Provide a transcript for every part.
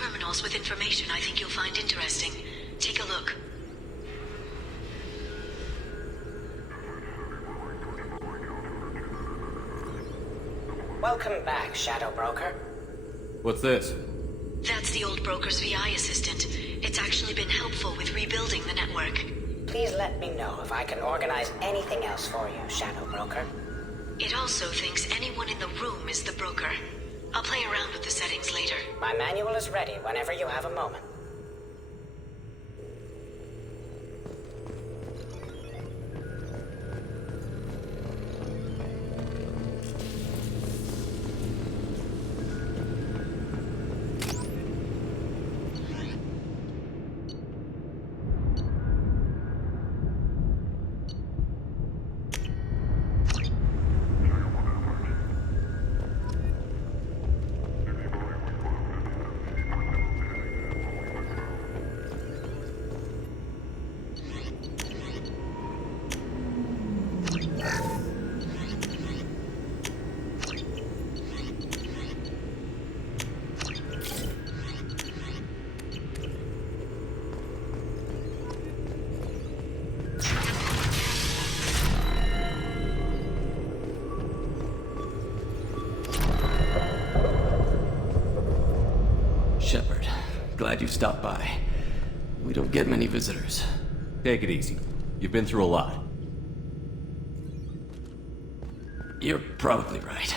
terminals with information I think you'll find interesting. Take a look. Welcome back, Shadow Broker. What's this? That's the old broker's VI assistant. It's actually been helpful with rebuilding the network. Please let me know if I can organize anything else for you, Shadow Broker. It also thinks anyone in the room is the broker. I'll play around with the settings later. My manual is ready whenever you have a moment. Shepard, glad you stopped by. We don't get many visitors. Take it easy. You've been through a lot. You're probably right.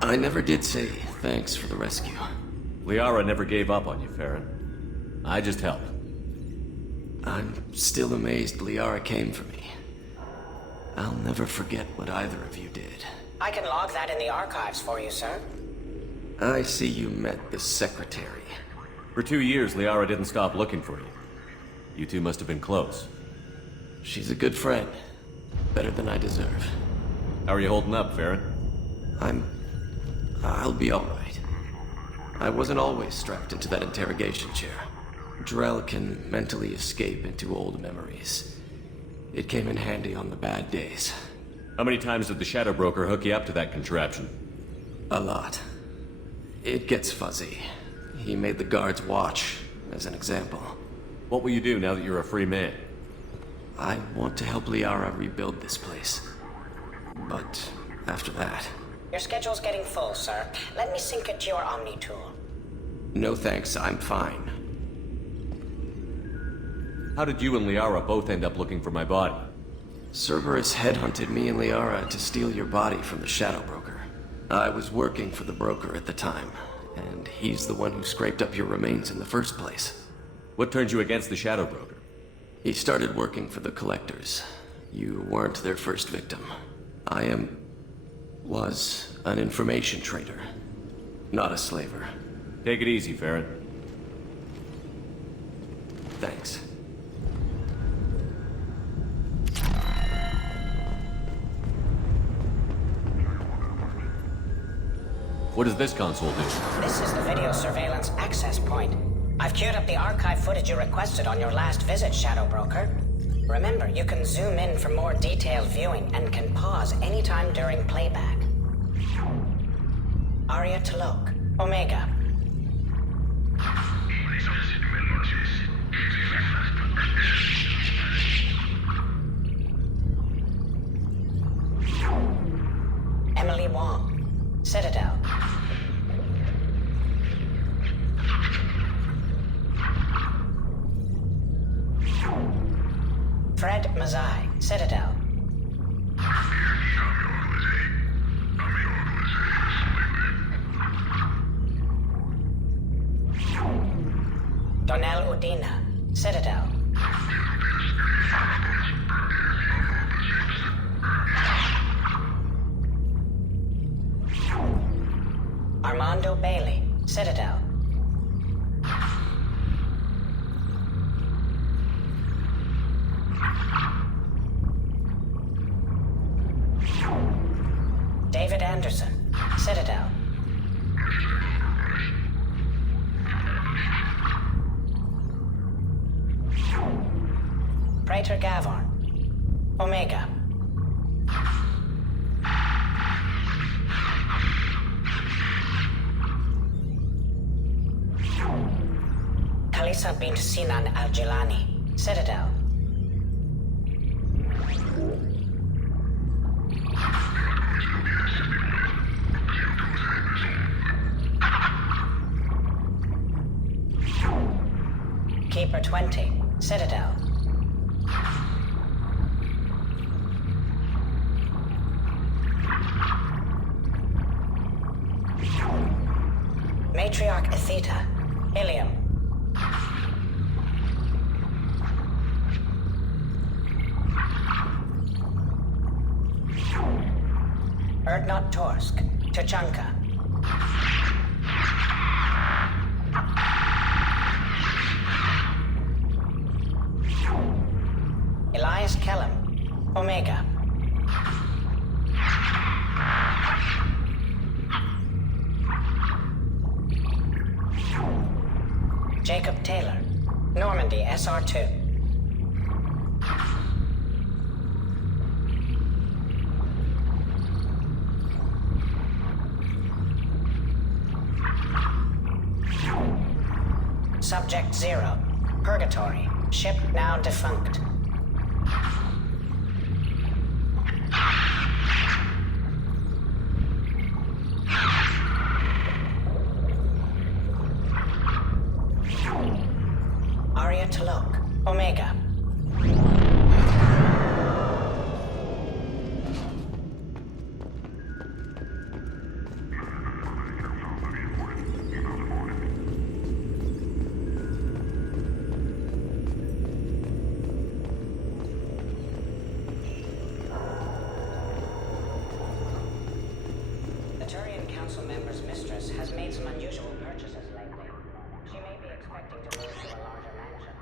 I never did say thanks for the rescue. Liara never gave up on you, Farron. I just helped. I'm still amazed Liara came for me. I'll never forget what either of you did. I can log that in the archives for you, sir. I see you met the secretary. For 2 years, Liara didn't stop looking for you. You two must have been close. She's a good friend. Better than I deserve. How are you holding up, Farron? I'll be alright. I wasn't always strapped into that interrogation chair. Drell can mentally escape into old memories. It came in handy on the bad days. How many times did the Shadow Broker hook you up to that contraption? A lot. It gets fuzzy. He made the guards watch, as an example. What will you do now that you're a free man? I want to help Liara rebuild this place. But after that... Your schedule's getting full, sir. Let me sync it to your Omni tool. No thanks, I'm fine. How did you and Liara both end up looking for my body? Cerberus headhunted me and Liara to steal your body from the Shadow Broker. I was working for the broker at the time, and he's the one who scraped up your remains in the first place. What turned you against the Shadow Broker? He started working for the Collectors. You weren't their first victim. Was an information trader, not a slaver. Take it easy, Farron. Thanks. What does this console do? This is the video surveillance access point. I've queued up the archive footage you requested on your last visit, Shadow Broker. Remember, you can zoom in for more detailed viewing and can pause anytime during playback. Aria Talok, Omega. Emily Wong, Citadel. Fred Mazai, Citadel. Donnell Udina, Citadel. Armando Bailey, Citadel. David Anderson, Citadel. Praetor Gavorn, Omega. Isa bint Sinan al-Jilani, Citadel. Keeper 20, Citadel. Matriarch Atheta, Ilium. Erdnot Torsk, Tuchanka. Elias Kellum, Omega. Jacob Taylor, Normandy SR2. Subject 0, Purgatory, ship now defunct. Arya Talok, Omega. The Turian Council member's mistress has made some unusual purchases lately. She may be expecting to move to a larger mansion.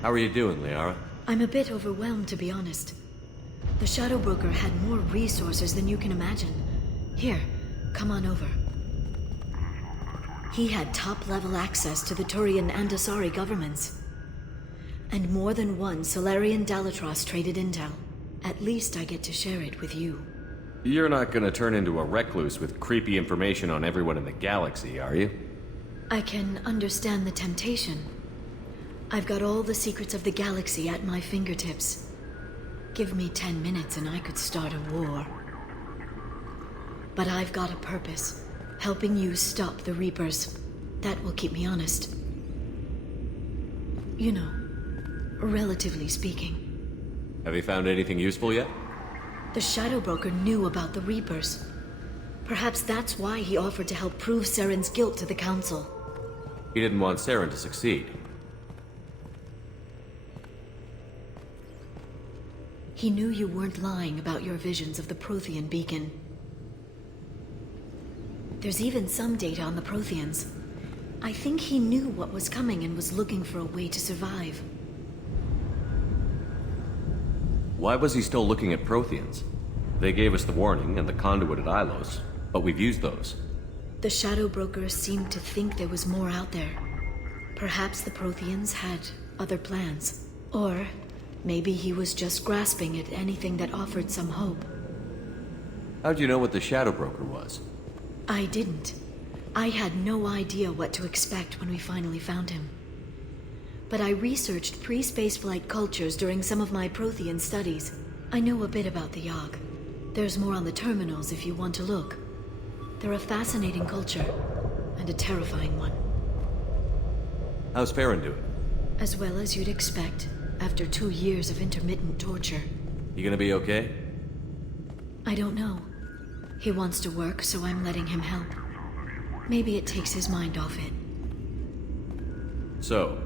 How are you doing, Liara? I'm a bit overwhelmed, to be honest. The Shadow Broker had more resources than you can imagine. Here, come on over. He had top-level access to the Turian and Asari governments. And more than one Solarian Dalatros traded intel. At least I get to share it with you. You're not gonna turn into a recluse with creepy information on everyone in the galaxy, are you? I can understand the temptation. I've got all the secrets of the galaxy at my fingertips. Give me 10 minutes and I could start a war. But I've got a purpose. Helping you stop the Reapers. That will keep me honest. You know, relatively speaking. Have you found anything useful yet? The Shadow Broker knew about the Reapers. Perhaps that's why he offered to help prove Saren's guilt to the Council. He didn't want Saren to succeed. He knew you weren't lying about your visions of the Prothean beacon. There's even some data on the Protheans. I think he knew what was coming and was looking for a way to survive. Why was he still looking at Protheans? They gave us the warning and the conduit at Ilos, but we've used those. The Shadow Broker seemed to think there was more out there. Perhaps the Protheans had other plans. Or maybe he was just grasping at anything that offered some hope. How'd you know what the Shadow Broker was? I didn't. I had no idea what to expect when we finally found him. But I researched pre-spaceflight cultures during some of my Prothean studies. I know a bit about the Yogg. There's more on the terminals if you want to look. They're a fascinating culture, and a terrifying one. How's Farron doing? As well as you'd expect, after 2 years of intermittent torture. You gonna be okay? I don't know. He wants to work, so I'm letting him help. Maybe it takes his mind off it. So,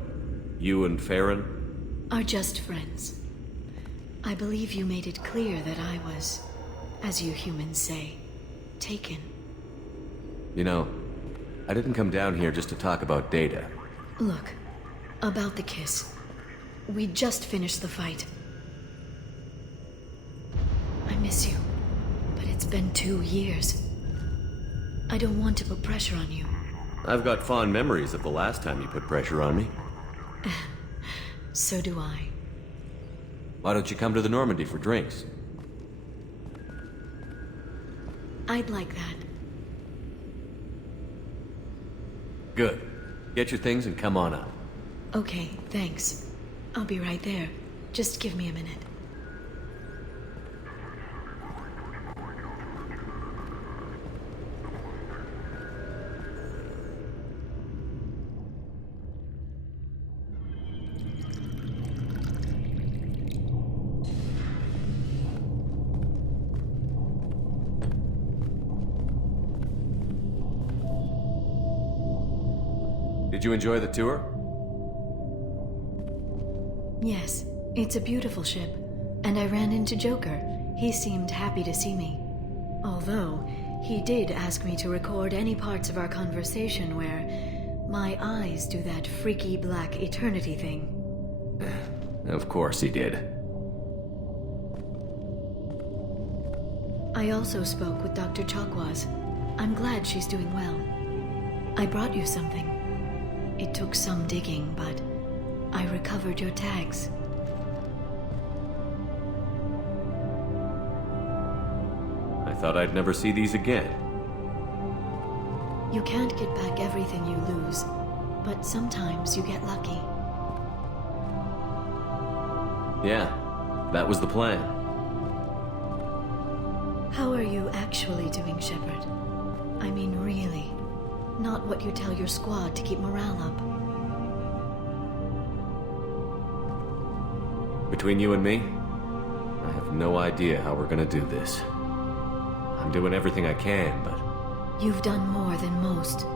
you and Farron? Are just friends. I believe you made it clear that I was, as you humans say, taken. You know, I didn't come down here just to talk about Data. Look, about the kiss. We just finished the fight. I miss you, but it's been 2 years. I don't want to put pressure on you. I've got fond memories of the last time you put pressure on me. So do I. Why don't you come to the Normandy for drinks? I'd like that. Good. Get your things and come on up. Okay, thanks. I'll be right there. Just give me a minute. Did you enjoy the tour? Yes, it's a beautiful ship. And I ran into Joker. He seemed happy to see me. Although, he did ask me to record any parts of our conversation where my eyes do that freaky black eternity thing. Of course he did. I also spoke with Dr. Chakwas. I'm glad she's doing well. I brought you something. It took some digging, but I recovered your tags. I thought I'd never see these again. You can't get back everything you lose, but sometimes you get lucky. Yeah, that was the plan. How are you actually doing, Shepard? I mean, really. Not what you tell your squad to keep morale up. Between you and me, I have no idea how we're gonna do this. I'm doing everything I can, but... You've done more than most.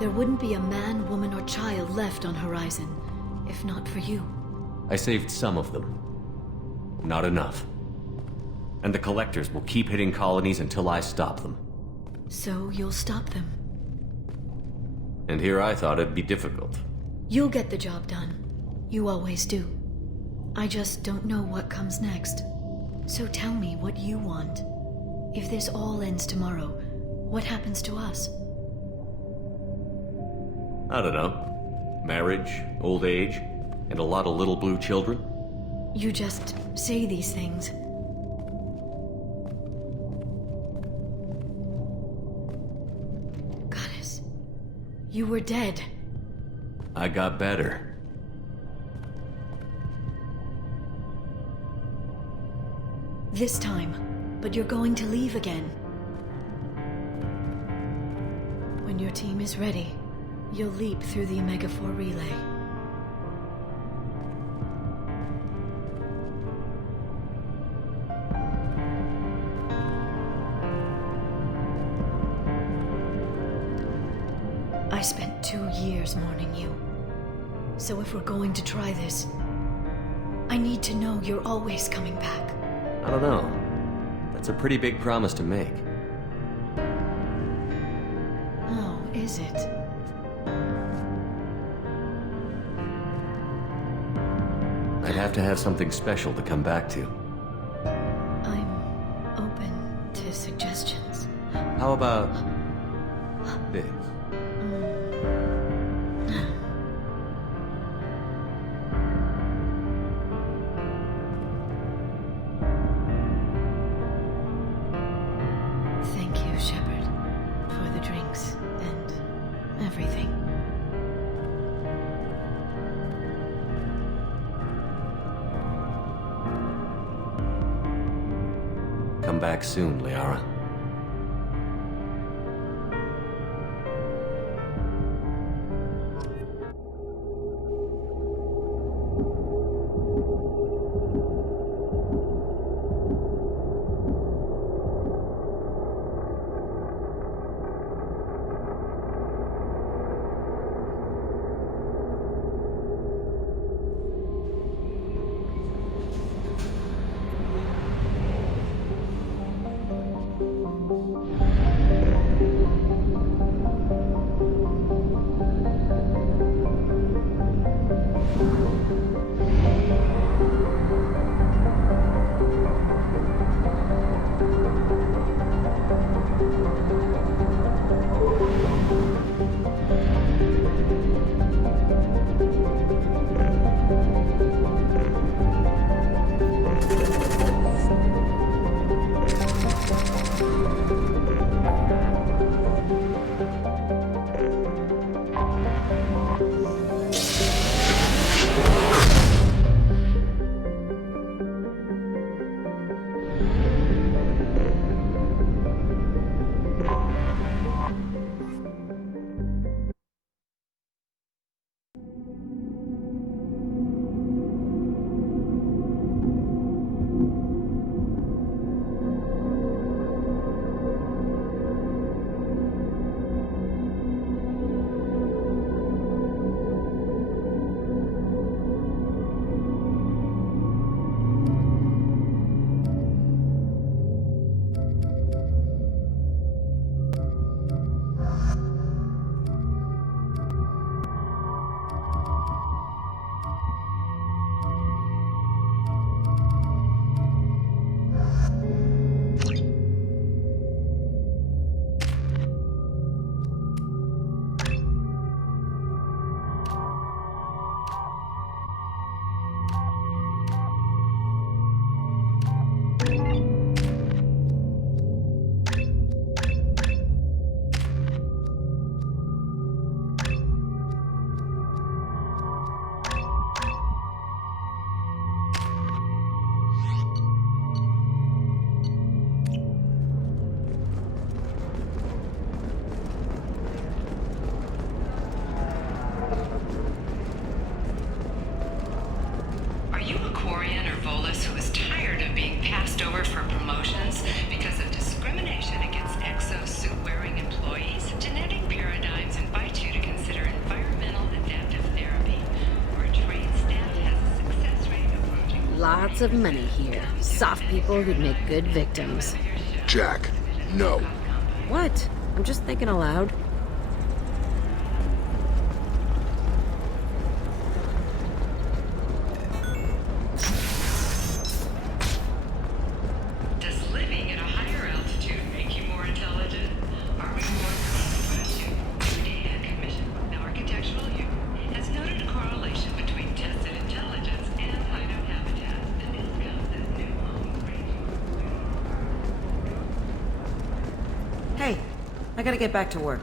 There wouldn't be a man, woman, or child left on Horizon, if not for you. I saved some of them. Not enough. And the Collectors will keep hitting colonies until I stop them. So you'll stop them. And here I thought it'd be difficult. You'll get the job done. You always do. I just don't know what comes next. So tell me what you want. If this all ends tomorrow, what happens to us? I don't know. Marriage, old age, and a lot of little blue children. You just say these things. You were dead. I got better. This time. But you're going to leave again. When your team is ready, you'll leap through the Omega-4 relay. I spent 2 years mourning you. So if we're going to try this, I need to know you're always coming back. I don't know. That's a pretty big promise to make. Oh, is it? I'd have to have something special to come back to. I'm open to suggestions. How about this? Thank you, Shepard, for the drinks and everything. Come back soon, Liara. Lots of money here. Soft people who'd make good victims. Jack, no. What? I'm just thinking aloud. Does living at a higher altitude make you more intelligent? Are we more progressive? New data commissioned by the Architectural Union has noted a correlation between tested intelligence and hideout habitats and discounts as new home range. Hey, I gotta get back to work.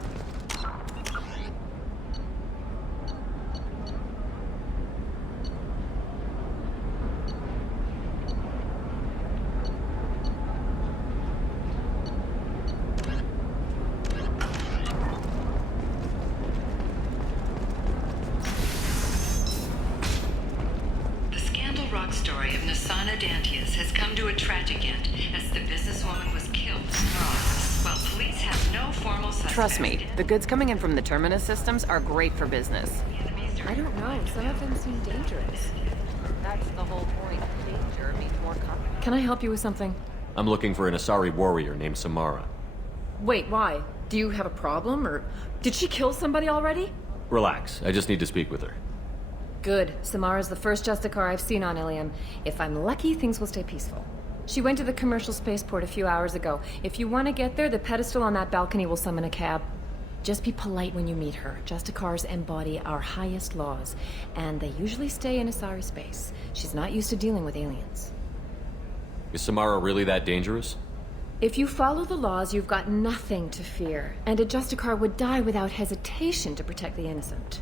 rock story of Nasana Dantius has come to a tragic end as the businesswoman was killed in Ross. While police have no formal suspects... Trust me, the goods coming in from the Terminus systems are great for business. I don't know, some of them seem dangerous. That's the whole point. Danger means more cover. Can I help you with something? I'm looking for an Asari warrior named Samara. Wait, why? Do you have a problem, or did she kill somebody already? Relax, I just need to speak with her. Good. Samara's the first Justicar I've seen on Ilium. If I'm lucky, things will stay peaceful. She went to the commercial spaceport a few hours ago. If you want to get there, the pedestal on that balcony will summon a cab. Just be polite when you meet her. Justicars embody our highest laws, and they usually stay in Asari space. She's not used to dealing with aliens. Is Samara really that dangerous? If you follow the laws, you've got nothing to fear, and a Justicar would die without hesitation to protect the innocent.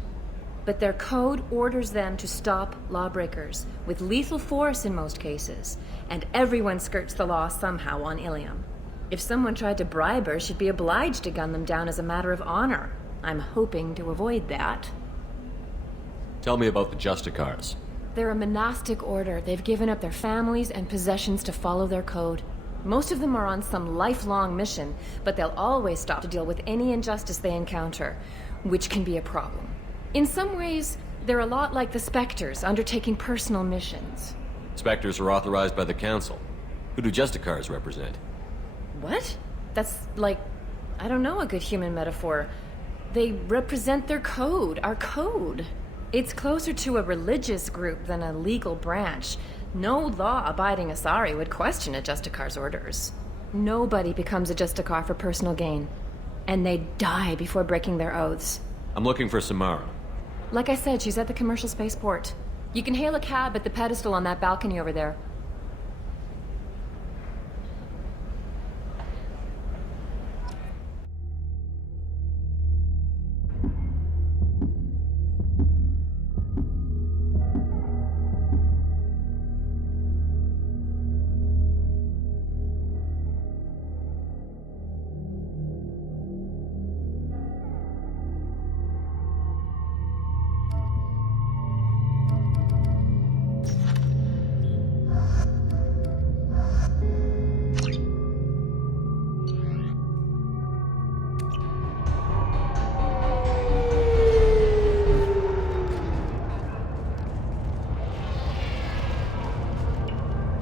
But their code orders them to stop lawbreakers, with lethal force in most cases, and everyone skirts the law somehow on Ilium. If someone tried to bribe her, she'd be obliged to gun them down as a matter of honor. I'm hoping to avoid that. Tell me about the Justicars. They're a monastic order. They've given up their families and possessions to follow their code. Most of them are on some lifelong mission, but they'll always stop to deal with any injustice they encounter, which can be a problem. In some ways, they're a lot like the Spectres, undertaking personal missions. Spectres are authorized by the Council. Who do Justicars represent? What? That's like, I don't know, a good human metaphor. They represent their code, our code. It's closer to a religious group than a legal branch. No law-abiding Asari would question a Justicar's orders. Nobody becomes a Justicar for personal gain. And they die before breaking their oaths. I'm looking for Samara. Like I said, she's at the commercial spaceport. You can hail a cab at the pedestal on that balcony over there.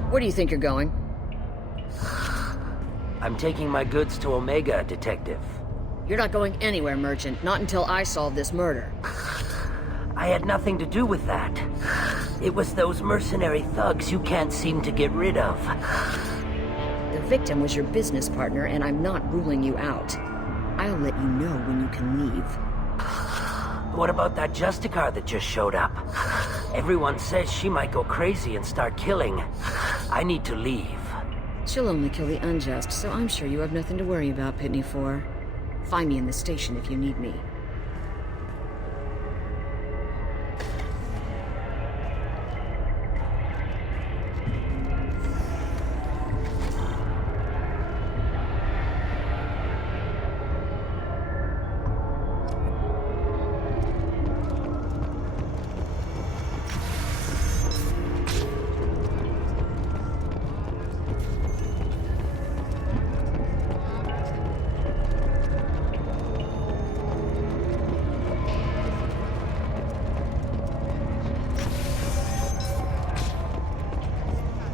Where do you think you're going? I'm taking my goods to Omega, Detective. You're not going anywhere, Merchant. Not until I solve this murder. I had nothing to do with that. It was those mercenary thugs you can't seem to get rid of. The victim was your business partner, and I'm not ruling you out. I'll let you know when you can leave. What about that Justicar that just showed up? Everyone says she might go crazy and start killing. I need to leave. She'll only kill the unjust, so I'm sure you have nothing to worry about, Pitne 4. Find me in the station if you need me.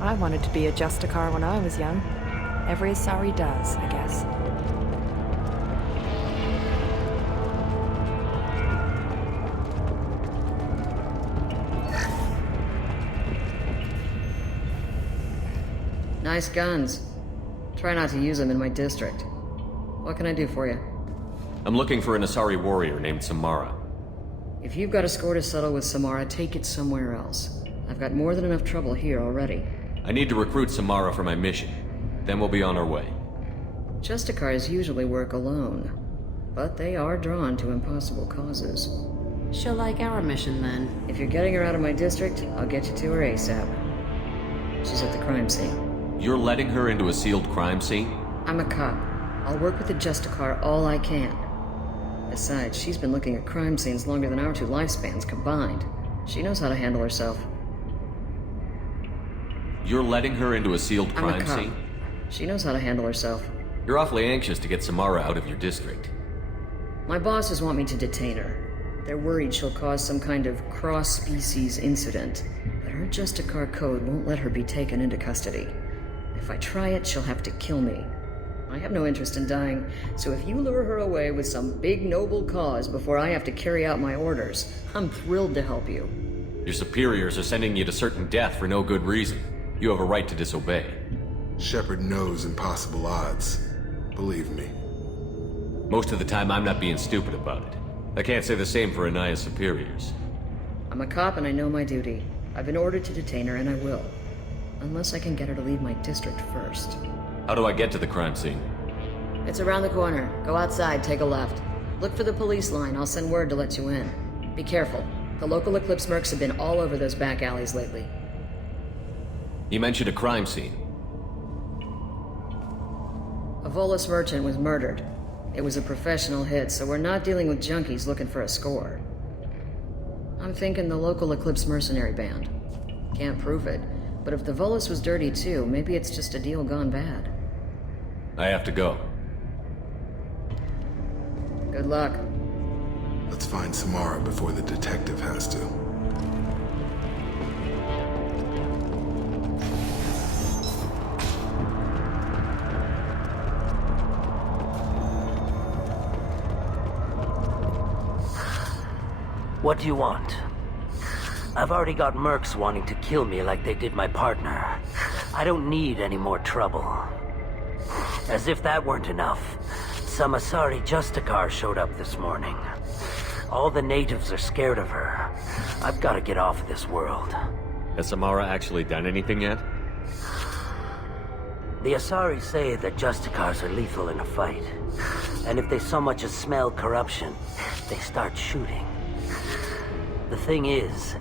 I wanted to be a Justicar when I was young. Every Asari does, I guess. Nice guns. Try not to use them in my district. What can I do for you? I'm looking for an Asari warrior named Samara. If you've got a score to settle with Samara, take it somewhere else. I've got more than enough trouble here already. I need to recruit Samara for my mission. Then we'll be on our way. Justicars usually work alone, but they are drawn to impossible causes. She'll like our mission, then. If you're getting her out of my district, I'll get you to her ASAP. She's at the crime scene. You're letting her into a sealed crime scene? I'm a cop. I'll work with the Justicar all I can. Besides, she's been looking at crime scenes longer than our 2 lifespans combined. She knows how to handle herself. You're letting her into a sealed crime scene? I'm a cop. I'll work with the Justicar all I can. Besides, she's been looking at crime scenes longer than our 2 lifespans combined. She knows how to handle herself. You're letting her into a sealed I'm a crime cop. scene? She knows how to handle herself. You're awfully anxious to get Samara out of your district. My bosses want me to detain her. They're worried she'll cause some kind of cross-species incident, but her Justicar code won't let her be taken into custody. If I try it, she'll have to kill me. I have no interest in dying, so if you lure her away with some big noble cause before I have to carry out my orders, I'm thrilled to help you. Your superiors are sending you to certain death for no good reason. You have a right to disobey. Shepard knows impossible odds. Believe me. Most of the time, I'm not being stupid about it. I can't say the same for Anaya's superiors. I'm a cop and I know my duty. I've been ordered to detain her and I will. Unless I can get her to leave my district first. How do I get to the crime scene? It's around the corner. Go outside, take a left. Look for the police line. I'll send word to let you in. Be careful. The local Eclipse mercs have been all over those back alleys lately. You mentioned a crime scene. A Volus merchant was murdered. It was a professional hit, so we're not dealing with junkies looking for a score. I'm thinking the local Eclipse mercenary band. Can't prove it, but if the Volus was dirty too, maybe it's just a deal gone bad. I have to go. Good luck. Let's find Samara before the detective has to. What do you want? I've already got mercs wanting to kill me like they did my partner. I don't need any more trouble. As if that weren't enough, some Asari Justicar showed up this morning. All the natives are scared of her. I've got to get off of this world. Has Samara actually done anything yet? The Asari say that Justicars are lethal in a fight. And if they so much as smell corruption, they start shooting. The thing is,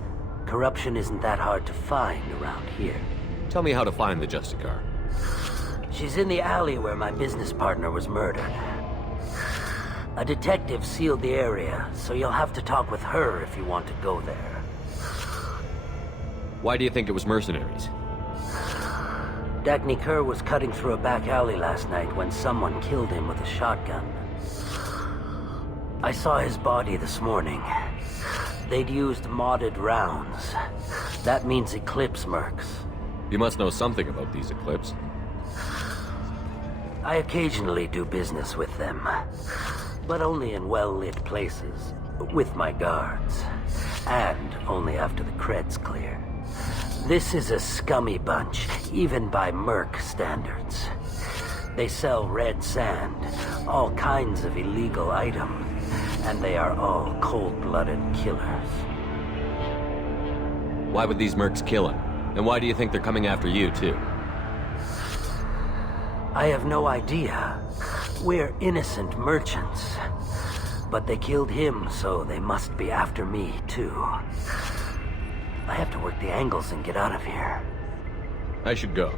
corruption isn't that hard to find around here. Tell me how to find the Justicar. She's in the alley where my business partner was murdered. A detective sealed the area, so you'll have to talk with her if you want to go there. Why do you think it was mercenaries? Dagny Kerr was cutting through a back alley last night when someone killed him with a shotgun. I saw his body this morning. They'd used modded rounds. That means Eclipse mercs. You must know something about these Eclipse. I occasionally do business with them, but only in well-lit places, with my guards, and only after the cred's clear. This is a scummy bunch, even by merc standards. They sell red sand, all kinds of illegal items, and they are all cold-blooded killers. Why would these mercs kill him? And why do you think they're coming after you, too? I have no idea. We're innocent merchants. But they killed him, so they must be after me, too. I have to work the angles and get out of here. I should go.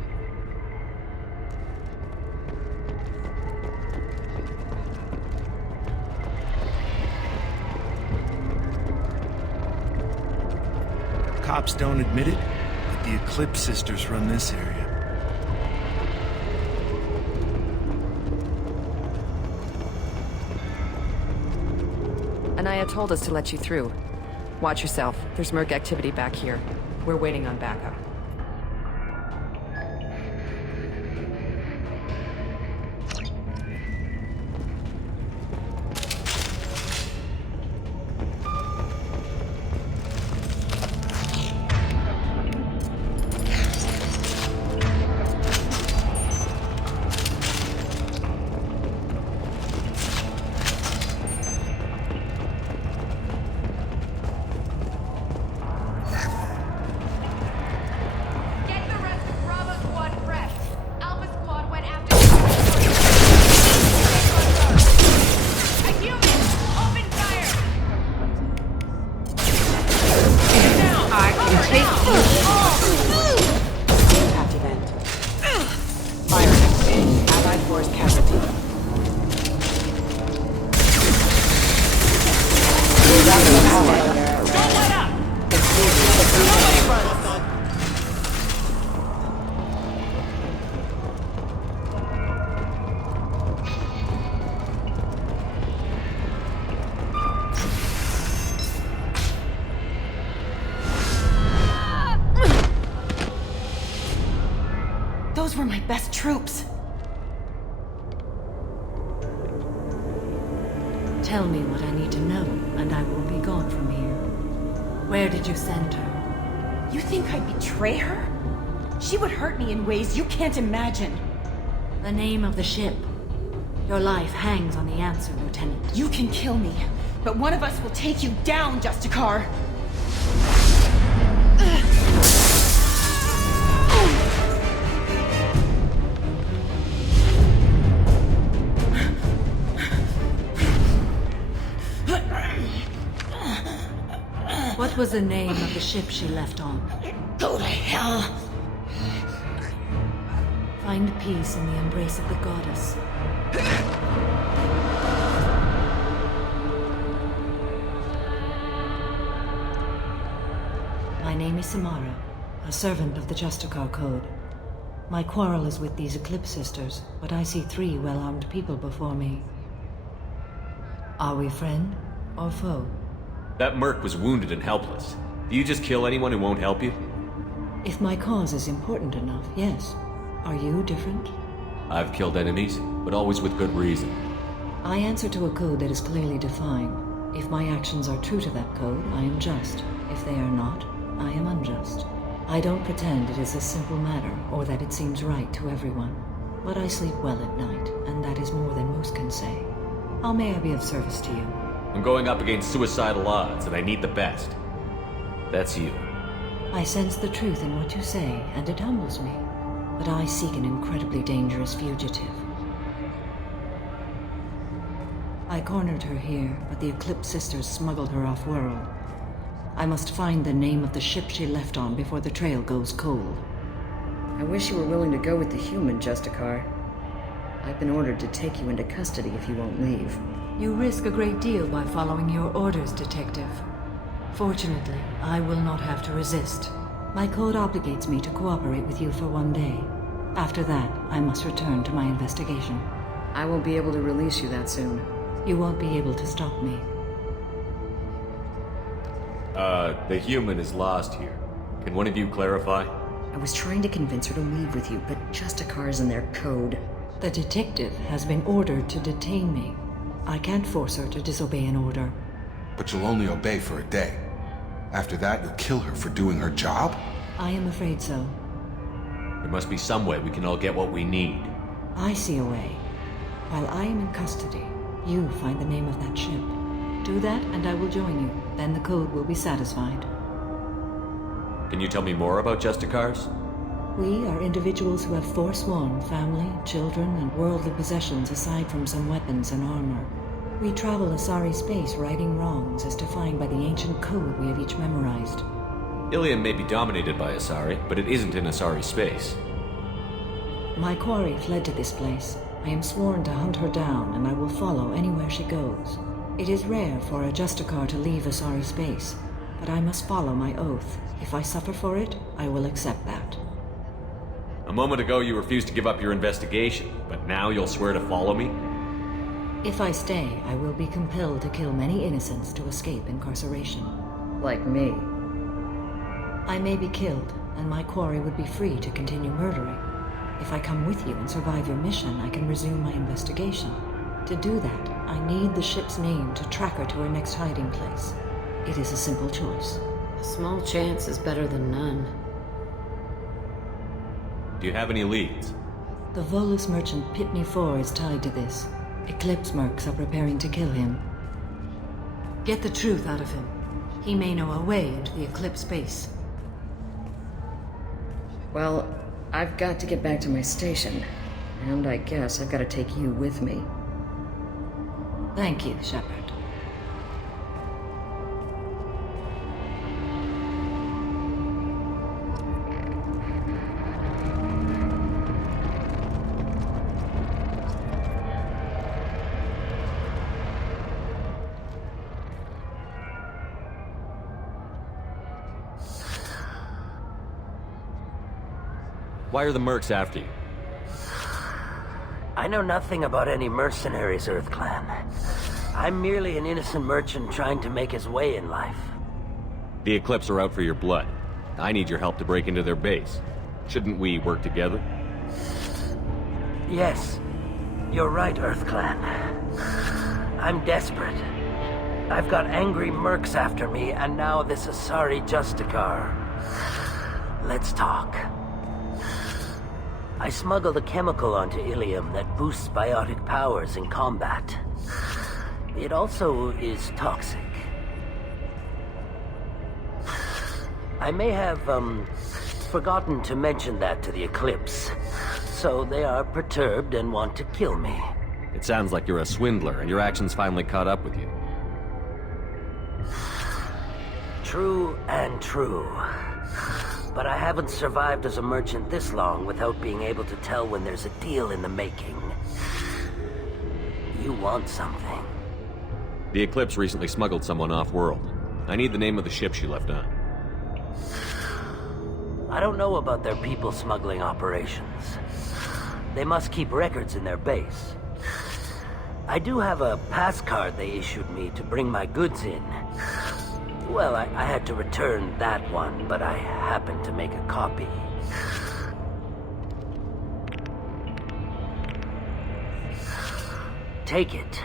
Cops don't admit it, but the Eclipse sisters run this area. Anaya told us to let you through. Watch yourself. There's merc activity back here. We're waiting on backup. Those were my best troops. Tell me what I need to know, and I will be gone from here. Where did you send her? You think I'd betray her? She would hurt me in ways you can't imagine. The name of the ship. Your life hangs on the answer, Lieutenant. You can kill me, but one of us will take you down, Justicar. What was the name of the ship she left on? Go to hell! Find peace in the embrace of the goddess. My name is Samara, a servant of the Justicar Code. My quarrel is with these Eclipse sisters, but I see 3 well-armed people before me. Are we friend or foe? That merc was wounded and helpless. Do you just kill anyone who won't help you? If my cause is important enough, yes. Are you different? I've killed enemies, but always with good reason. I answer to a code that is clearly defined. If my actions are true to that code, I am just. If they are not, I am unjust. I don't pretend it is a simple matter, or that it seems right to everyone. But I sleep well at night, and that is more than most can say. How may I be of service to you? I'm going up against suicidal odds, and I need the best. That's you. I sense the truth in what you say, and it humbles me. But I seek an incredibly dangerous fugitive. I cornered her here, but the Eclipse sisters smuggled her off-world. I must find the name of the ship she left on before the trail goes cold. I wish you were willing to go with the human, Justicar. I've been ordered to take you into custody if you won't leave. You risk a great deal by following your orders, Detective. Fortunately, I will not have to resist. My code obligates me to cooperate with you for 1 day. After that, I must return to my investigation. I won't be able to release you that soon. You won't be able to stop me. The human is lost here. Can one of you clarify? I was trying to convince her to leave with you, but Justicar's in their code. The detective has been ordered to detain me. I can't force her to disobey an order. But you'll only obey for a day. After that, you'll kill her for doing her job? I am afraid so. There must be some way we can all get what we need. I see a way. While I am in custody, you find the name of that ship. Do that, and I will join you. Then the code will be satisfied. Can you tell me more about Justicars? We are individuals who have forsworn family, children, and worldly possessions aside from some weapons and armor. We travel Asari space righting wrongs as defined by the ancient code we have each memorized. Ilium may be dominated by Asari, but it isn't in Asari space. My quarry fled to this place. I am sworn to hunt her down, and I will follow anywhere she goes. It is rare for a Justicar to leave Asari space, but I must follow my oath. If I suffer for it, I will accept that. A moment ago you refused to give up your investigation, but now you'll swear to follow me? If I stay, I will be compelled to kill many innocents to escape incarceration. Like me. I may be killed, and my quarry would be free to continue murdering. If I come with you and survive your mission, I can resume my investigation. To do that, I need the ship's name to track her to her next hiding place. It is a simple choice. A small chance is better than none. Do you have any leads? The Volus merchant Pitne 4 is tied to this. Eclipse mercs are preparing to kill him. Get the truth out of him. He may know a way into the Eclipse base. Well, I've got to get back to my station. And I guess I've got to take you with me. Thank you, Shepard. Why are the mercs after you? I know nothing about any mercenaries, Earth Clan. I'm merely an innocent merchant trying to make his way in life. The Eclipse are out for your blood. I need your help to break into their base. Shouldn't we work together? Yes, you're right, Earth Clan. I'm desperate. I've got angry mercs after me, and now this Asari Justicar. Let's talk. I smuggled a chemical onto Ilium that boosts biotic powers in combat. It also is toxic. I may have, forgotten to mention that to the Eclipse, so they are perturbed and want to kill me. It sounds like you're a swindler, and your actions finally caught up with you. True and true. But I haven't survived as a merchant this long without being able to tell when there's a deal in the making. You want something. The Eclipse recently smuggled someone off-world. I need the name of the ship she left on. I don't know about their people smuggling operations. They must keep records in their base. I do have a pass card they issued me to bring my goods in. Well, I had to return that one, but I happened to make a copy. Take it,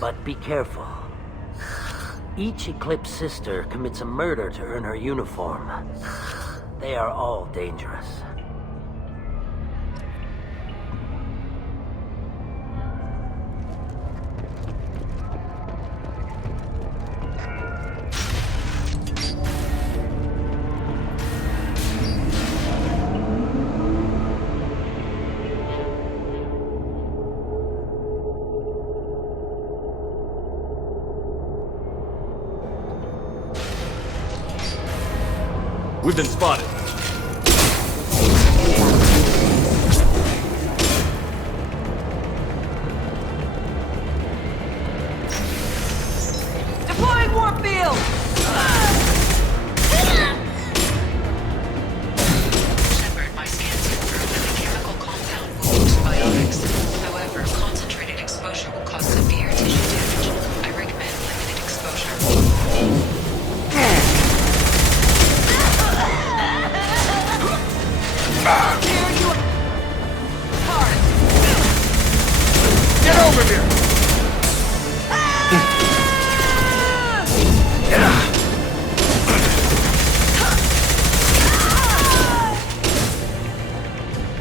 but be careful. Each Eclipse sister commits a murder to earn her uniform. They are all dangerous. We've been spotted. Deploying warp field! Shepard, my scans confirm that the chemical compound will boost biotics. However, concentrated exposure will cause severe tissue damage. I recommend limited exposure. Get over here!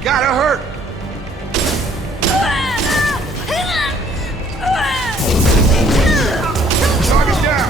Gotta hurt! Target down!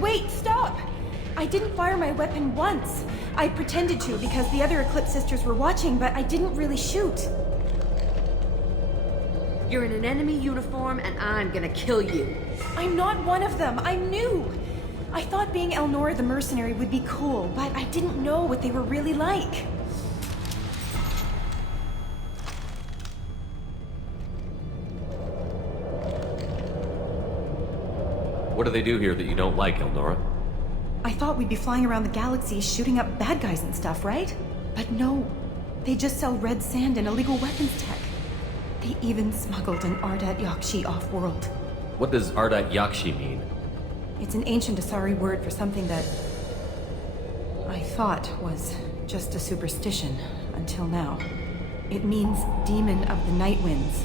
Wait, stop! I didn't fire my weapon once. I pretended to because the other Eclipse sisters were watching, but I didn't really shoot. You're in an enemy uniform, and I'm gonna kill you. I'm not one of them. I'm new. I thought being Elnora the mercenary would be cool, but I didn't know what they were really like. What do they do here that you don't like, Elnora? I thought we'd be flying around the galaxy shooting up bad guys and stuff, right? But no. They just sell red sand and illegal weapons tech. They even smuggled an Ardat Yakshi off-world. What does Ardat Yakshi mean? It's an ancient Asari word for something that I thought was just a superstition until now. It means demon of the night winds.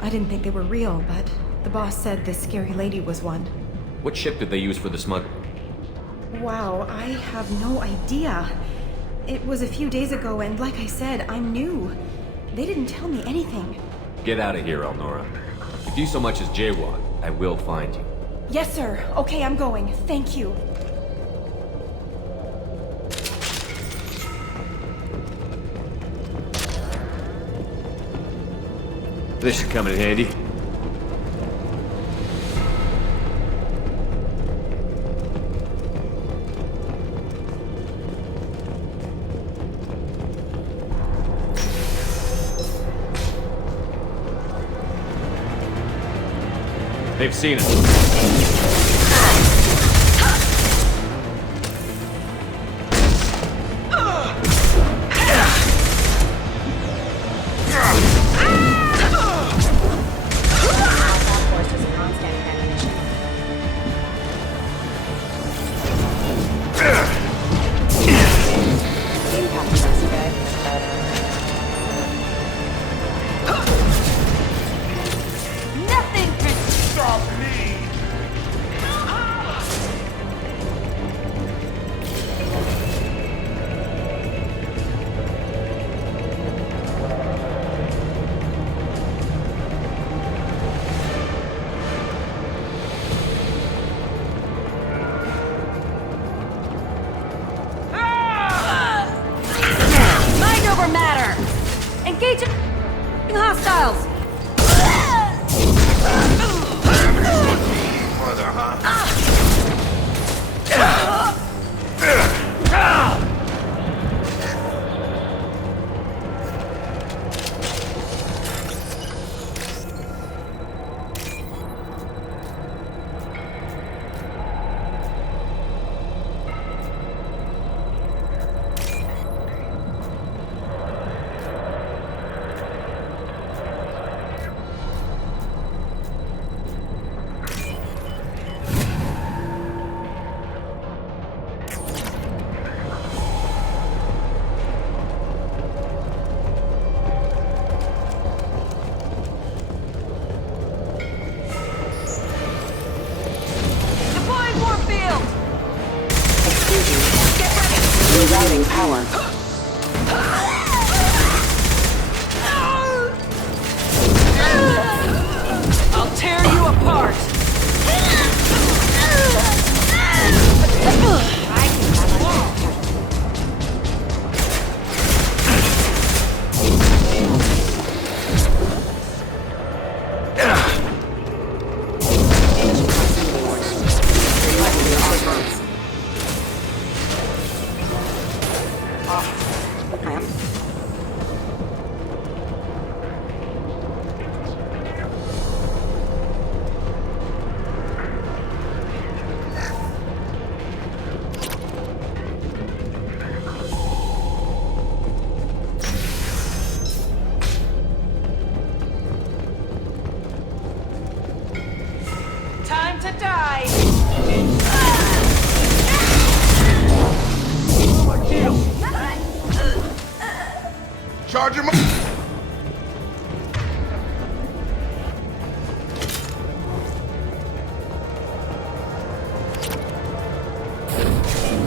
I didn't think they were real, but the boss said this scary lady was one. What ship did they use for the smuggling? Wow, I have no idea. It was a few days ago, and like I said, I'm new. They didn't tell me anything. Get out of here, Elnora. If you so much as jaywalk, I will find you. Yes, sir. Okay, I'm going. Thank you. This should come in handy. They've seen us. Rerouting power. I'll tear you apart! Time to die! Charge him up!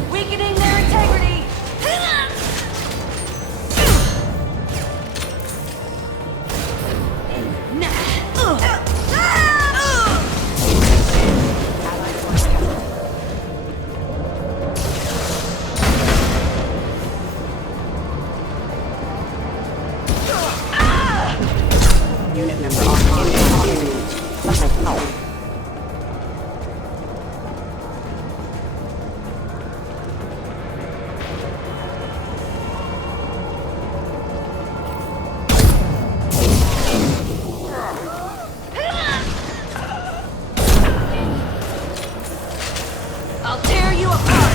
Weakening their integrity! Unit member online. Oh. I'll tear you apart!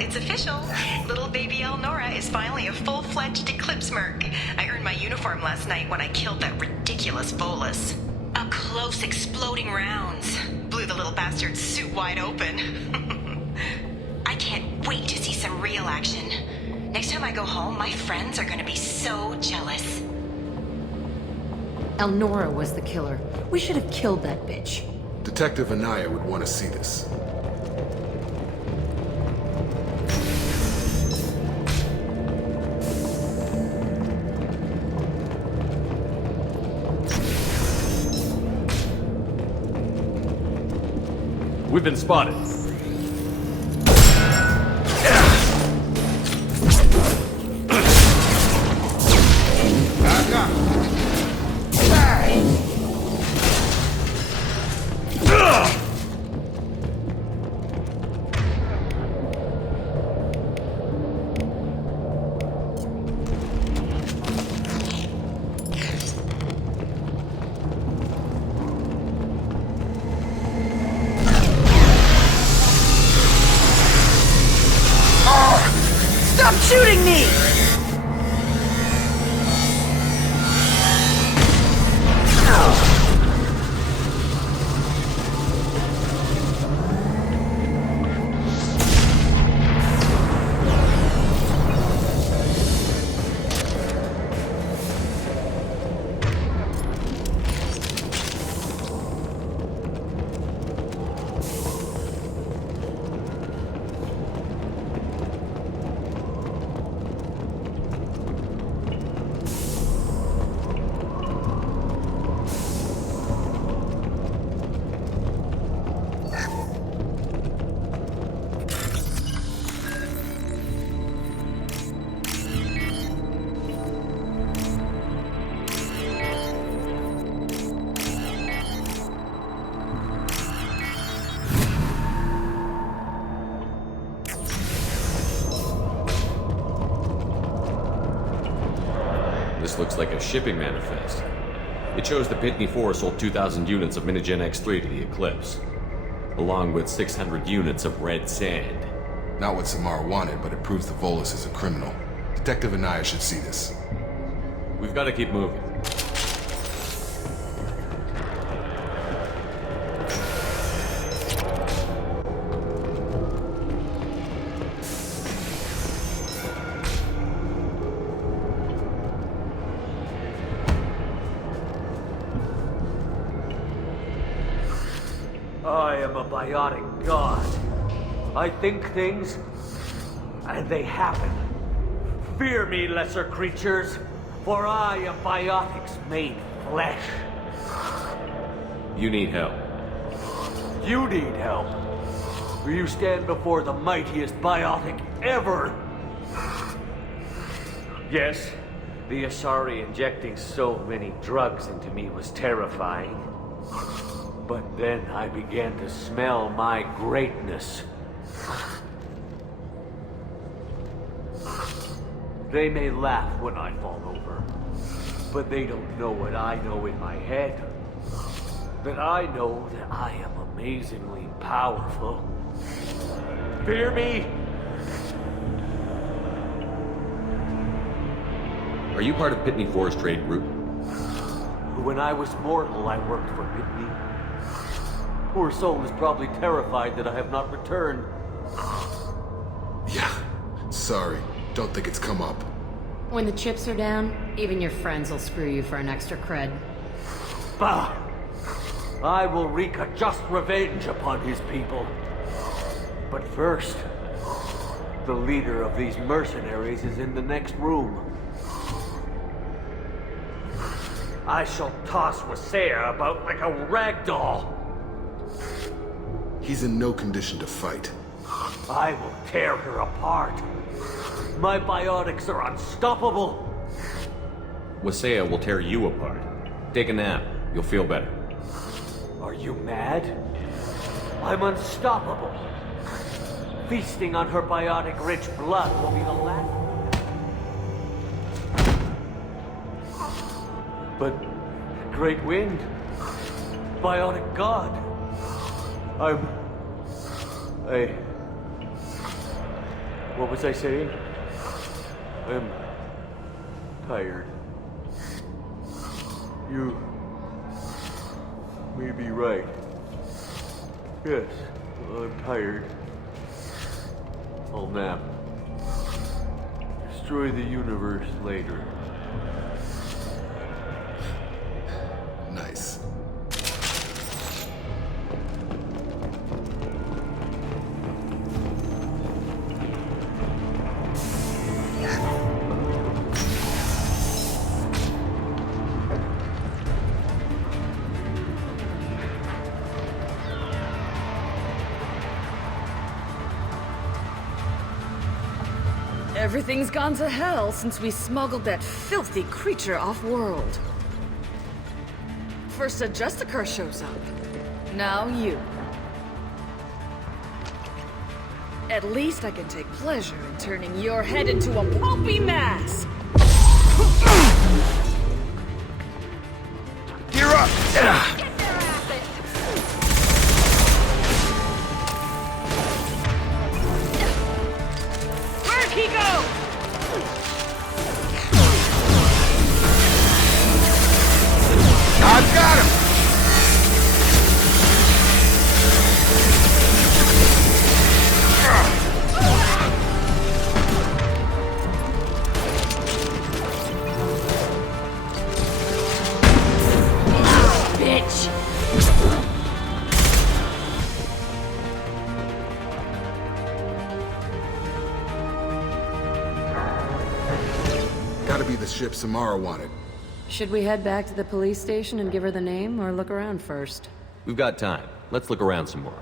it's official. Little baby Elnora is finally a full-fledged Eclipse merc. I earned my uniform last night when I killed that ridiculous Volus. Up close, exploding rounds. Blew the little bastard's suit wide open. I can't wait to see some real action. Next time I go home, my friends are gonna be so jealous. Elnora was the killer. We should have killed that bitch. Detective Anaya would want to see this. We've been spotted. Stop shooting me! This looks like a shipping manifest. It shows the Pitne 4 sold 2,000 units of Minigen X3 to the Eclipse, along with 600 units of red sand. Not what Samara wanted, but it proves the Volus is a criminal. Detective Anaya should see this. We've got to keep moving. I am a Biotic God. I think things, and they happen. Fear me, lesser creatures, for I am Biotics made flesh. You need help. You need help. You stand before the mightiest Biotic ever. Yes, the Asari injecting so many drugs into me was terrifying. But then I began to smell my greatness. They may laugh when I fall over, but they don't know what I know in my head. That I know that I am amazingly powerful. Fear me? Are you part of Pitne 4's trade group? When I was mortal, I worked for Pitne. Poor soul is probably terrified that I have not returned. Yeah, sorry. Don't think it's come up. When the chips are down, even your friends will screw you for an extra cred. Bah! I will wreak a just revenge upon his people. But first, the leader of these mercenaries is in the next room. I shall toss Wasea about like a rag doll. He's in no condition to fight. I will tear her apart. My biotics are unstoppable. Wasea will tear you apart. Take a nap. You'll feel better. Are you mad? I'm unstoppable. Feasting on her biotic-rich blood will be the last. But, Great Wind, Biotic God, What was I saying? I'm tired. You may be right. Yes, I'm tired. I'll nap. Destroy the universe later. Nice. Everything's gone to hell since we smuggled that filthy creature off-world. First a Justicar shows up. Now you. At least I can take pleasure in turning your head into a pulpy mass! Gear up! Get their asses! Where'd he go? I've got him! Bitch! Gotta be the ship Samara wanted. Should we head back to the police station and give her the name, or look around first? We've got time. Let's look around some more.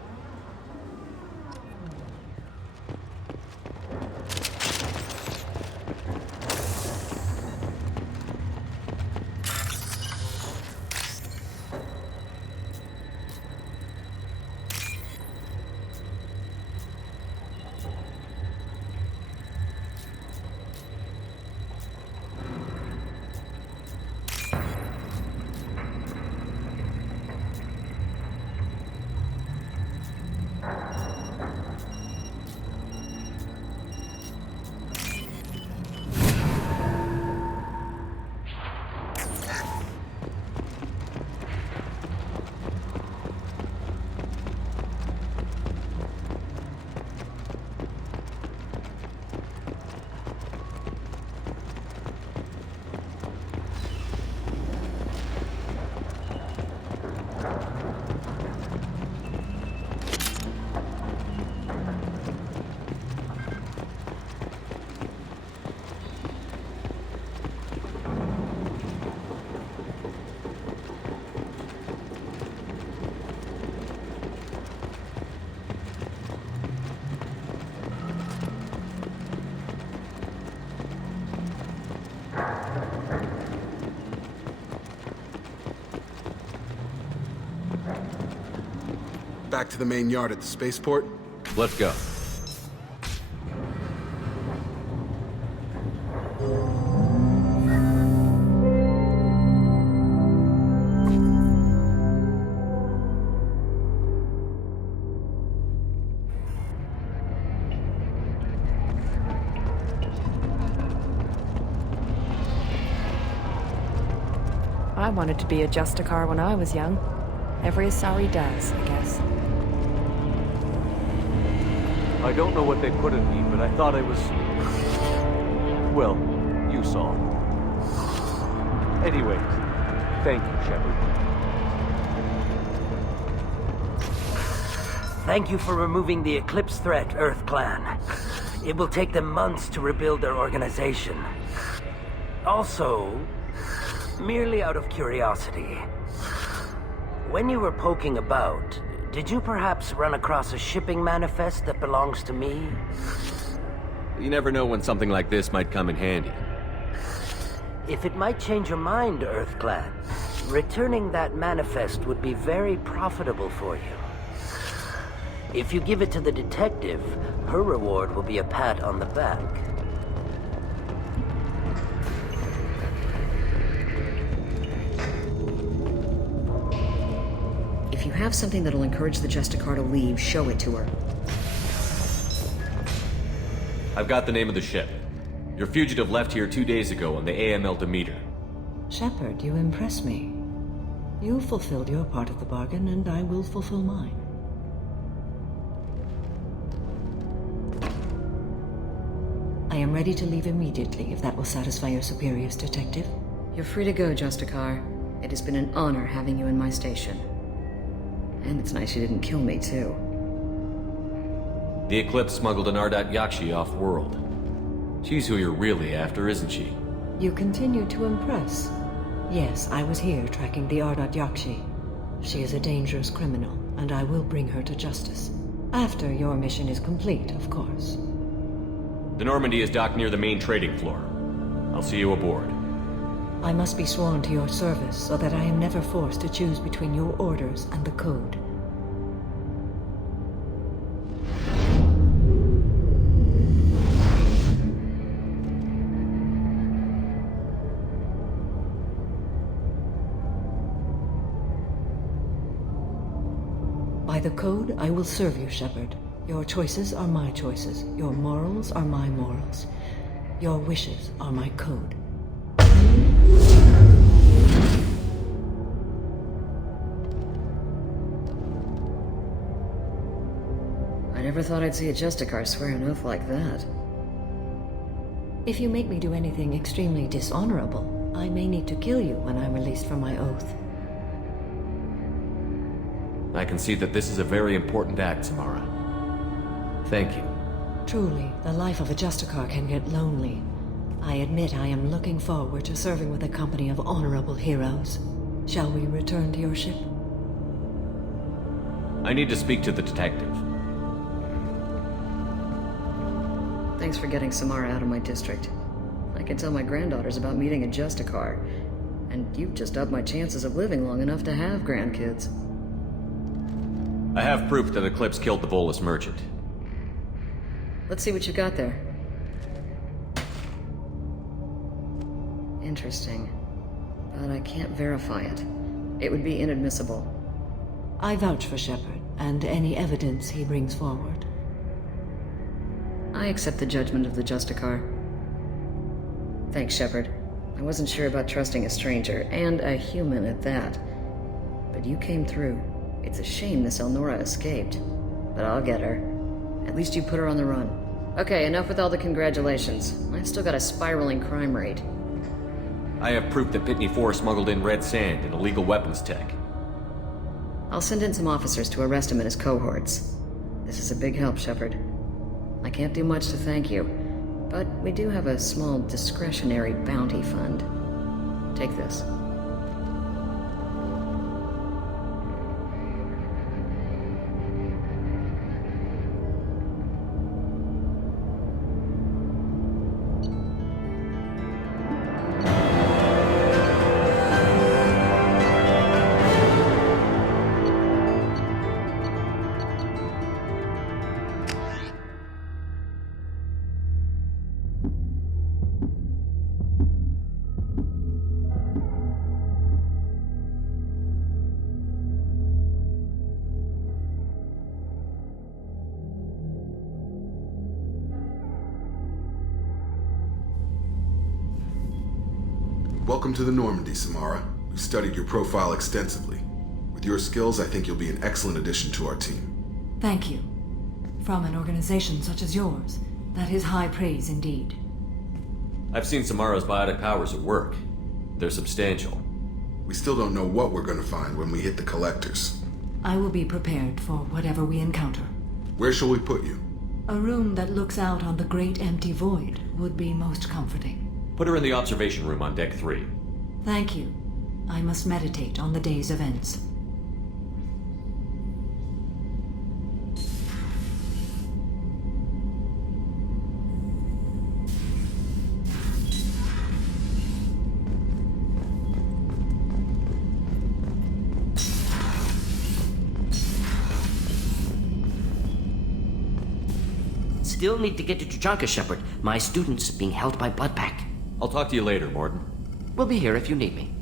Back to the main yard at the spaceport? Let's go. I wanted to be a Justicar when I was young. Every Asari does, I guess. I don't know what they put in me, but I thought I was... Well, you saw. Anyways, thank you, Shepard. Thank you for removing the Eclipse threat, Earth Clan. It will take them months to rebuild their organization. Also, merely out of curiosity, when you were poking about, did you perhaps run across a shipping manifest that belongs to me? You never know when something like this might come in handy. If it might change your mind, Earth Clan, returning that manifest would be very profitable for you. If you give it to the detective, her reward will be a pat on the back. If you have something that'll encourage the Justicar to leave, show it to her. I've got the name of the ship. Your fugitive left here 2 days ago on the AML Demeter. Shepard, you impress me. You fulfilled your part of the bargain, and I will fulfill mine. I am ready to leave immediately, if that will satisfy your superiors, Detective. You're free to go, Justicar. It has been an honor having you in my station. And it's nice you didn't kill me, too. The Eclipse smuggled an Ardat Yakshi off-world. She's who you're really after, isn't she? You continue to impress. Yes, I was here tracking the Ardat Yakshi. She is a dangerous criminal, and I will bring her to justice. After your mission is complete, of course. The Normandy is docked near the main trading floor. I'll see you aboard. I must be sworn to your service so that I am never forced to choose between your orders and the Code. By the Code, I will serve you, Shepard. Your choices are my choices. Your morals are my morals. Your wishes are my code. I never thought I'd see a Justicar swear an oath like that. If you make me do anything extremely dishonorable, I may need to kill you when I'm released from my oath. I can see that this is a very important act, Samara. Thank you. Truly, the life of a Justicar can get lonely. I admit I am looking forward to serving with a company of honorable heroes. Shall we return to your ship? I need to speak to the detective. Thanks for getting Samara out of my district. I can tell my granddaughters about meeting a Justicar, and you've just upped my chances of living long enough to have grandkids. I have proof that Eclipse killed the Volus merchant. Let's see what you got there. Interesting. But I can't verify it. It would be inadmissible. I vouch for Shepard, and any evidence he brings forward. I accept the judgment of the Justicar. Thanks, Shepard. I wasn't sure about trusting a stranger, and a human at that. But you came through. It's a shame this Elnora escaped. But I'll get her. At least you put her on the run. Okay, enough with all the congratulations. I've still got a spiraling crime rate. I have proof that Pitne 4 smuggled in red sand and illegal weapons tech. I'll send in some officers to arrest him and his cohorts. This is a big help, Shepard. I can't do much to thank you, but we do have a small discretionary bounty fund. Take this. Welcome to the Normandy, Samara. We've studied your profile extensively. With your skills, I think you'll be an excellent addition to our team. Thank you. From an organization such as yours, that is high praise indeed. I've seen Samara's biotic powers at work. They're substantial. We still don't know what we're going to find when we hit the collectors. I will be prepared for whatever we encounter. Where shall we put you? A room that looks out on the great empty void would be most comforting. Put her in the observation room on Deck 3. Thank you. I must meditate on the day's events. Still need to get to Tuchanka, Shepard. My student's being held by Bloodpack. I'll talk to you later, Morden. We'll be here if you need me.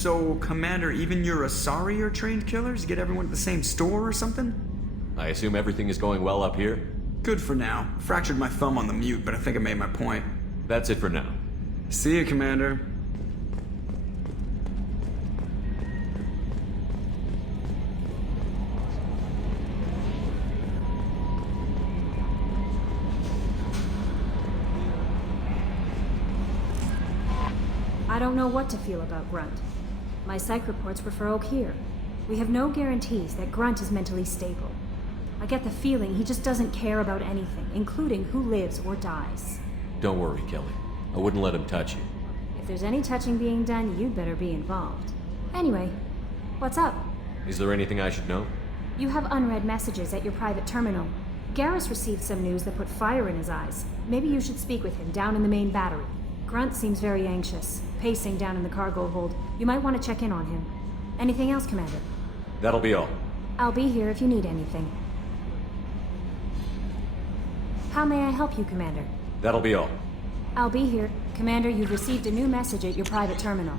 So, Commander, even your Asari are trained killers? Get everyone at the same store or something? I assume everything is going well up here? Good for now. Fractured my thumb on the mute, but I think I made my point. That's it for now. See you, Commander. I don't know what to feel about Grunt. My psych reports refer Oak here. We have no guarantees that Grunt is mentally stable. I get the feeling he just doesn't care about anything, including who lives or dies. Don't worry, Kelly. I wouldn't let him touch you. If there's any touching being done, you'd better be involved. Anyway, what's up? Is there anything I should know? You have unread messages at your private terminal. Garrus received some news that put fire in his eyes. Maybe you should speak with him down in the main battery. Grunt seems very anxious, pacing down in the cargo hold. You might want to check in on him. Anything else, Commander? That'll be all. I'll be here if you need anything. How may I help you, Commander? That'll be all. I'll be here. Commander, you've received a new message at your private terminal.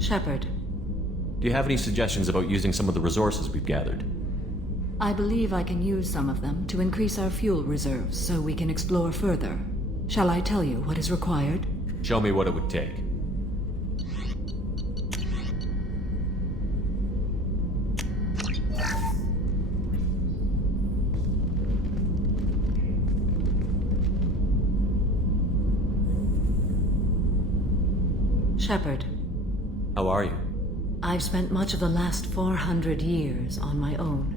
Shepard. Do you have any suggestions about using some of the resources we've gathered? I believe I can use some of them to increase our fuel reserves so we can explore further. Shall I tell you what is required? Show me what it would take. Shepard. How are you? I've spent much of the last 400 years on my own.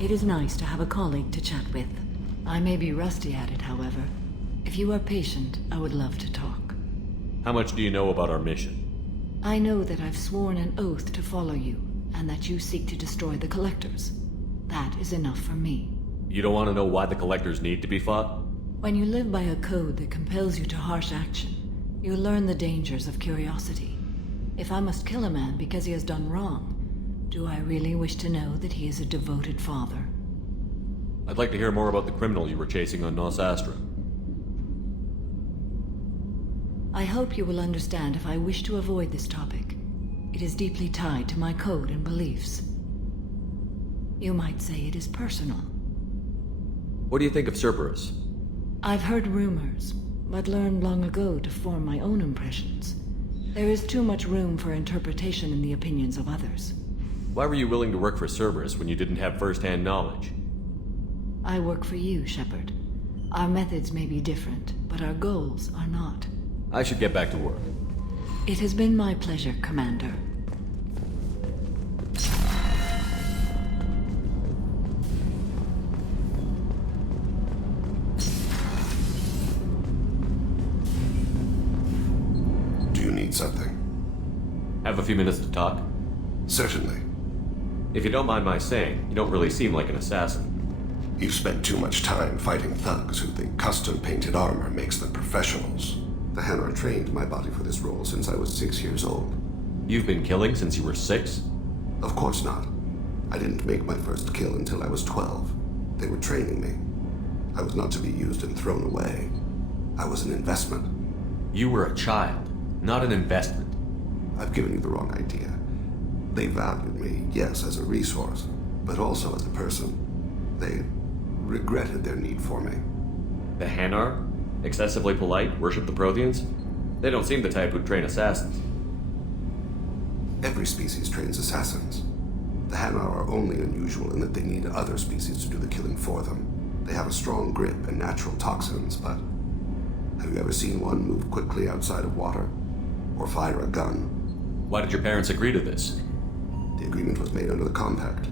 It is nice to have a colleague to chat with. I may be rusty at it, however. If you are patient, I would love to talk. How much do you know about our mission? I know that I've sworn an oath to follow you, and that you seek to destroy the Collectors. That is enough for me. You don't want to know why the Collectors need to be fought? When you live by a code that compels you to harsh action, you learn the dangers of curiosity. If I must kill a man because he has done wrong, do I really wish to know that he is a devoted father? I'd like to hear more about the criminal you were chasing on Nos Astra. I hope you will understand if I wish to avoid this topic. It is deeply tied to my code and beliefs. You might say it is personal. What do you think of Cerberus? I've heard rumors, but learned long ago to form my own impressions. There is too much room for interpretation in the opinions of others. Why were you willing to work for Cerberus when you didn't have first-hand knowledge? I work for you, Shepard. Our methods may be different, but our goals are not. I should get back to work. It has been my pleasure, Commander. Do you need something? Have a few minutes to talk? Certainly. If you don't mind my saying, you don't really seem like an assassin. You've spent too much time fighting thugs who think custom-painted armor makes them professionals. The Hammer trained my body for this role since I was 6 years old. You've been killing since you were 6? Of course not. I didn't make my first kill until I was 12. They were training me. I was not to be used and thrown away. I was an investment. You were a child, not an investment. I've given you the wrong idea. They valued me, yes, as a resource, but also as a person. They regretted their need for me. The Hanar? Excessively polite, worship the Protheans? They don't seem the type who'd train assassins. Every species trains assassins. The Hanar are only unusual in that they need other species to do the killing for them. They have a strong grip and natural toxins, but have you ever seen one move quickly outside of water? Or fire a gun? Why did your parents agree to this? The agreement was made under the Compact.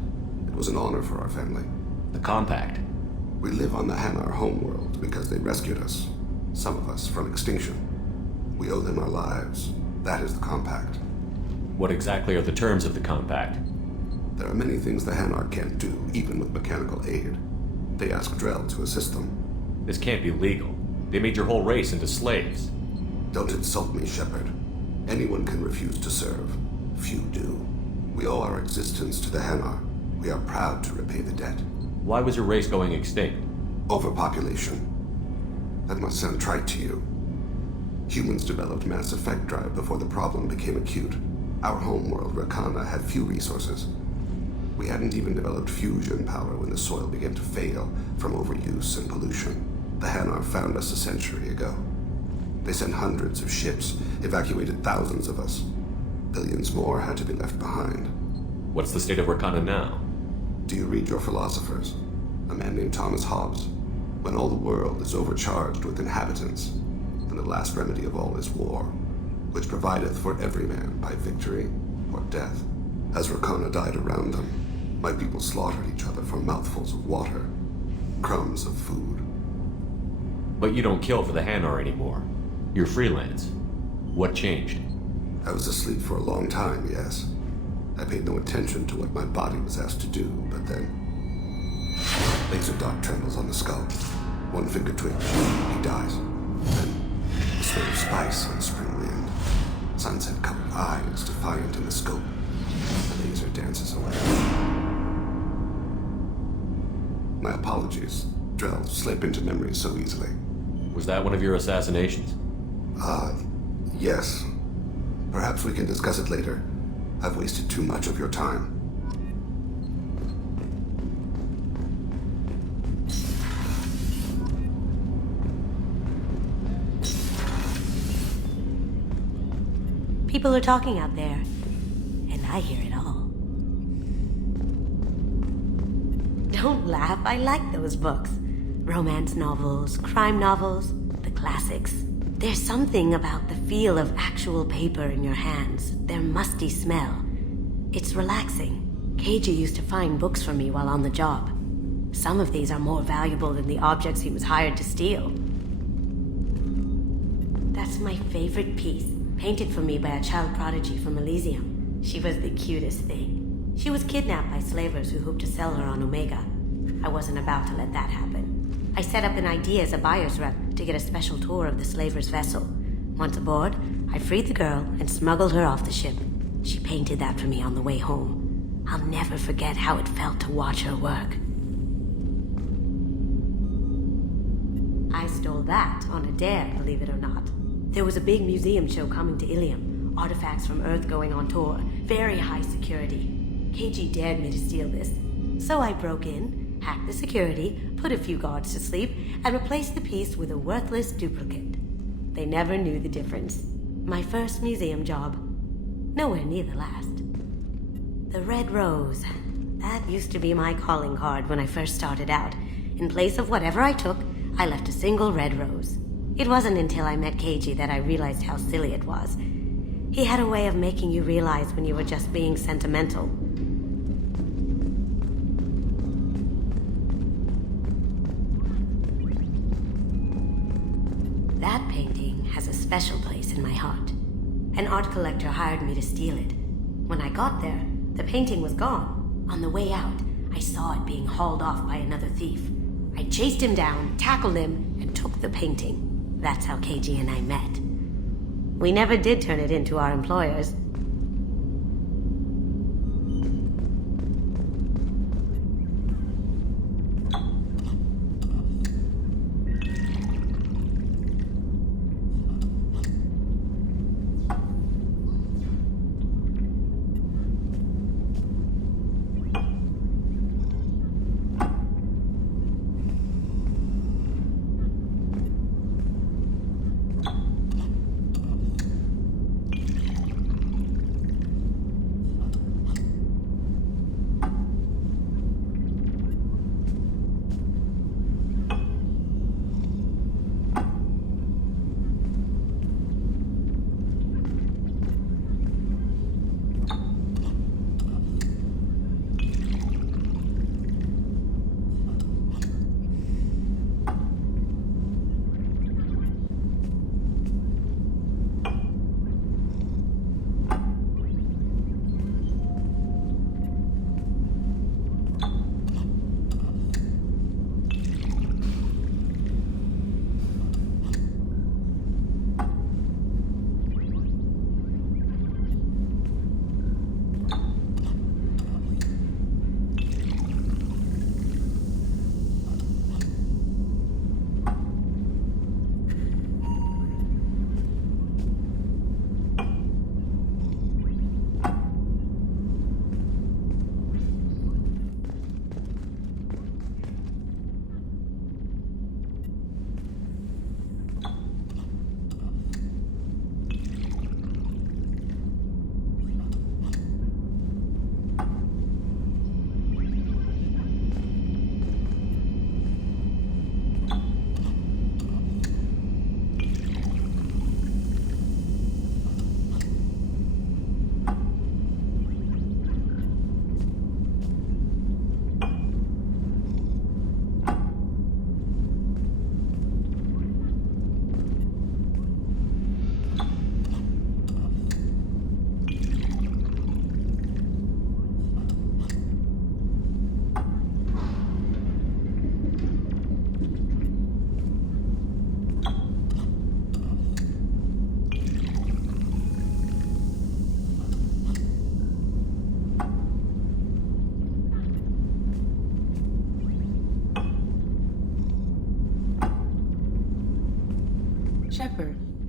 It was an honor for our family. The Compact? We live on the Hanar homeworld because they rescued us. Some of us from extinction. We owe them our lives. That is the Compact. What exactly are the terms of the Compact? There are many things the Hanar can't do, even with mechanical aid. They ask Drell to assist them. This can't be legal. They made your whole race into slaves. Don't insult me, Shepard. Anyone can refuse to serve. Few do. We owe our existence to the Hanar. We are proud to repay the debt. Why was your race going extinct? Overpopulation. That must sound trite to you. Humans developed mass effect drive before the problem became acute. Our homeworld, Rakana, had few resources. We hadn't even developed fusion power when the soil began to fail from overuse and pollution. The Hanar found us a century ago. They sent hundreds of ships, evacuated thousands of us. Billions more had to be left behind. What's the state of Rakana now? Do you read your philosophers? A man named Thomas Hobbes. When all the world is overcharged with inhabitants, then the last remedy of all is war, which provideth for every man by victory or death. As Rakana died around them, my people slaughtered each other for mouthfuls of water, crumbs of food. But you don't kill for the Hanar anymore. You're freelance. What changed? I was asleep for a long time, yes. I paid no attention to what my body was asked to do, but then... laser dot trembles on the skull. One finger twitch, he dies. Then, the smell of spice on the spring wind. Sunset-covered eyes defiant in the scope. The laser dances away. My apologies. Drell slip into memory so easily. Was that one of your assassinations? Yes. Perhaps we can discuss it later. I've wasted too much of your time. People are talking out there, and I hear it all. Don't laugh, I like those books. Romance novels, crime novels, the classics. There's something about the feel of actual paper in your hands, their musty smell. It's relaxing. KG used to find books for me while on the job. Some of these are more valuable than the objects he was hired to steal. That's my favorite piece, painted for me by a child prodigy from Elysium. She was the cutest thing. She was kidnapped by slavers who hoped to sell her on Omega. I wasn't about to let that happen. I set up an ID as a buyer's rep to get a special tour of the slaver's vessel. Once aboard, I freed the girl and smuggled her off the ship. She painted that for me on the way home. I'll never forget how it felt to watch her work. I stole that on a dare, believe it or not. There was a big museum show coming to Ilium. Artifacts from Earth going on tour. Very high security. KG dared me to steal this. So I broke in, hacked the security, put a few guards to sleep, and replaced the piece with a worthless duplicate. They never knew the difference. My first museum job. Nowhere near the last. The Red Rose. That used to be my calling card when I first started out. In place of whatever I took, I left a single red rose. It wasn't until I met KG that I realized how silly it was. He had a way of making you realize when you were just being sentimental. That painting has a special place in my heart. An art collector hired me to steal it. When I got there, the painting was gone. On the way out, I saw it being hauled off by another thief. I chased him down, tackled him, and took the painting. That's how KG and I met. We never did turn it into our employers.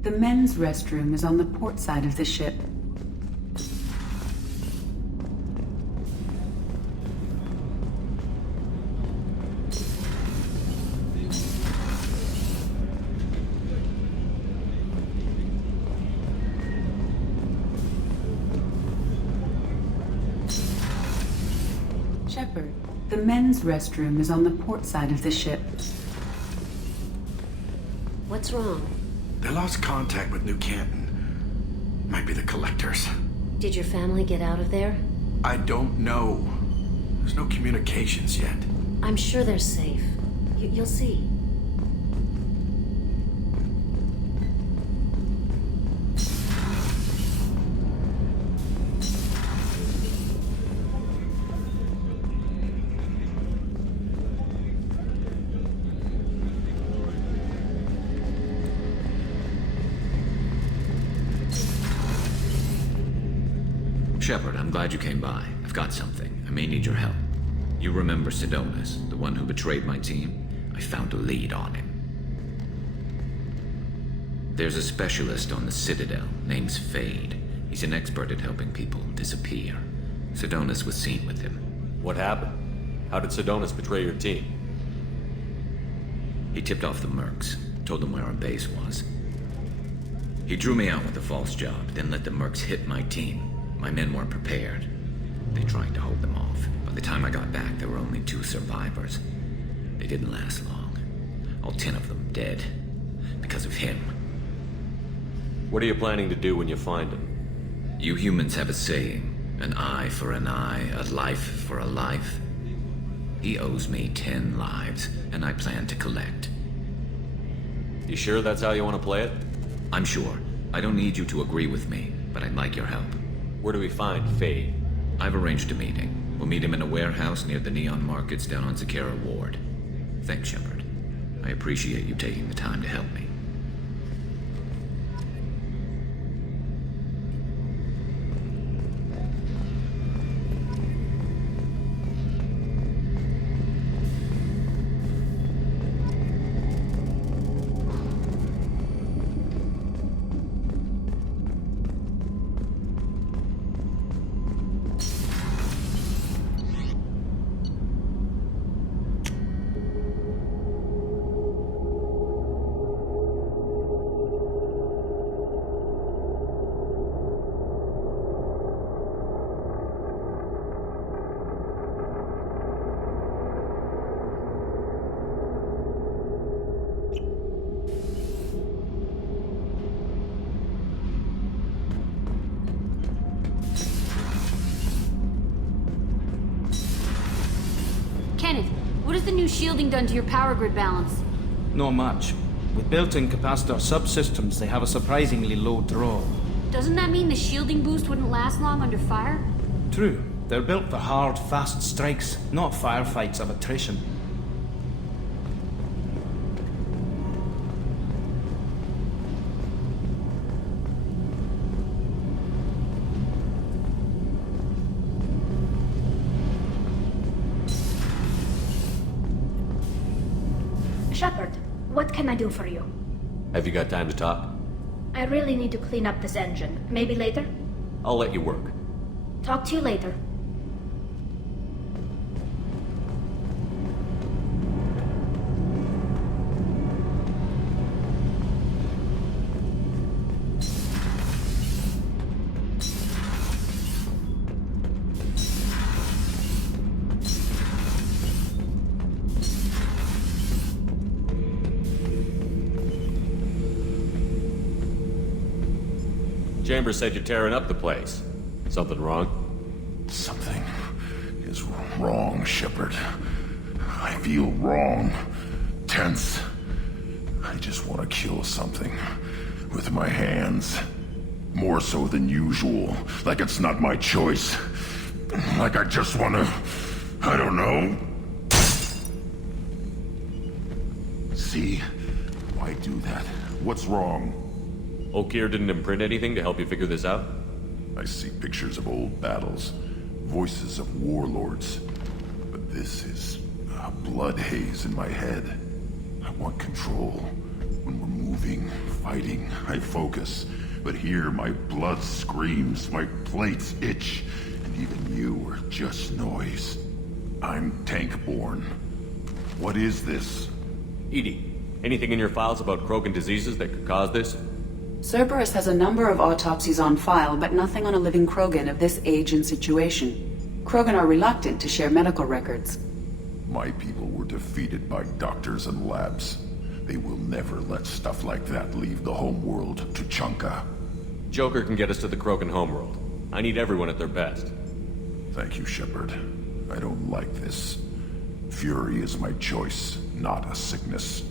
The men's restroom is on the port side of the ship. Shepard, the men's restroom is on the port side of the ship. What's wrong? They lost contact with New Canton. Might be the Collectors. Did your family get out of there? I don't know. There's no communications yet. I'm sure they're safe. You'll see. Shepard, I'm glad you came by. I've got something. I may need your help. You remember Sidonis, the one who betrayed my team? I found a lead on him. There's a specialist on the Citadel, name's Fade. He's an expert at helping people disappear. Sidonis was seen with him. What happened? How did Sidonis betray your team? He tipped off the mercs, told them where our base was. He drew me out with a false job, then let the mercs hit my team. My men weren't prepared. They tried to hold them off. By the time I got back, there were only 2 survivors. They didn't last long. All 10 of them dead. Because of him. What are you planning to do when you find him? You humans have a saying. An eye for an eye, a life for a life. He owes me 10 lives, and I plan to collect. You sure that's how you want to play it? I'm sure. I don't need you to agree with me, but I'd like your help. Where do we find Fade? I've arranged a meeting. We'll meet him in a warehouse near the Neon Markets down on Zakera Ward. Thanks, Shepard. I appreciate you taking the time to help me. What has the new shielding done to your power grid balance? Not much. With built-in capacitor subsystems, they have a surprisingly low draw. Doesn't that mean the shielding boost wouldn't last long under fire? True. They're built for hard, fast strikes, not firefights of attrition. Shepard, what can I do for you? Have you got time to talk? I really need to clean up this engine. Maybe later? I'll let you work. Talk to you later. Chambers said you're tearing up the place. Something wrong? Something is wrong, Shepard. I feel wrong. Tense. I just want to kill something. With my hands. More so than usual. Like it's not my choice. Like I just want to... I don't know. See? Why do that? What's wrong? Okier didn't imprint anything to help you figure this out? I see pictures of old battles, voices of warlords, but this is a blood haze in my head. I want control when we're moving fighting, I focus. But here my blood screams, my plates itch, and even you are just noise. I'm tank-born. What is this? EDI, anything in your files about Krogan diseases that could cause this? Cerberus has a number of autopsies on file, but nothing on a living Krogan of this age and situation. Krogan are reluctant to share medical records. My people were defeated by doctors and labs. They will never let stuff like that leave the homeworld to Chunka. Joker can get us to the Krogan homeworld. I need everyone at their best. Thank you, Shepard. I don't like this. Fury is my choice, not a sickness.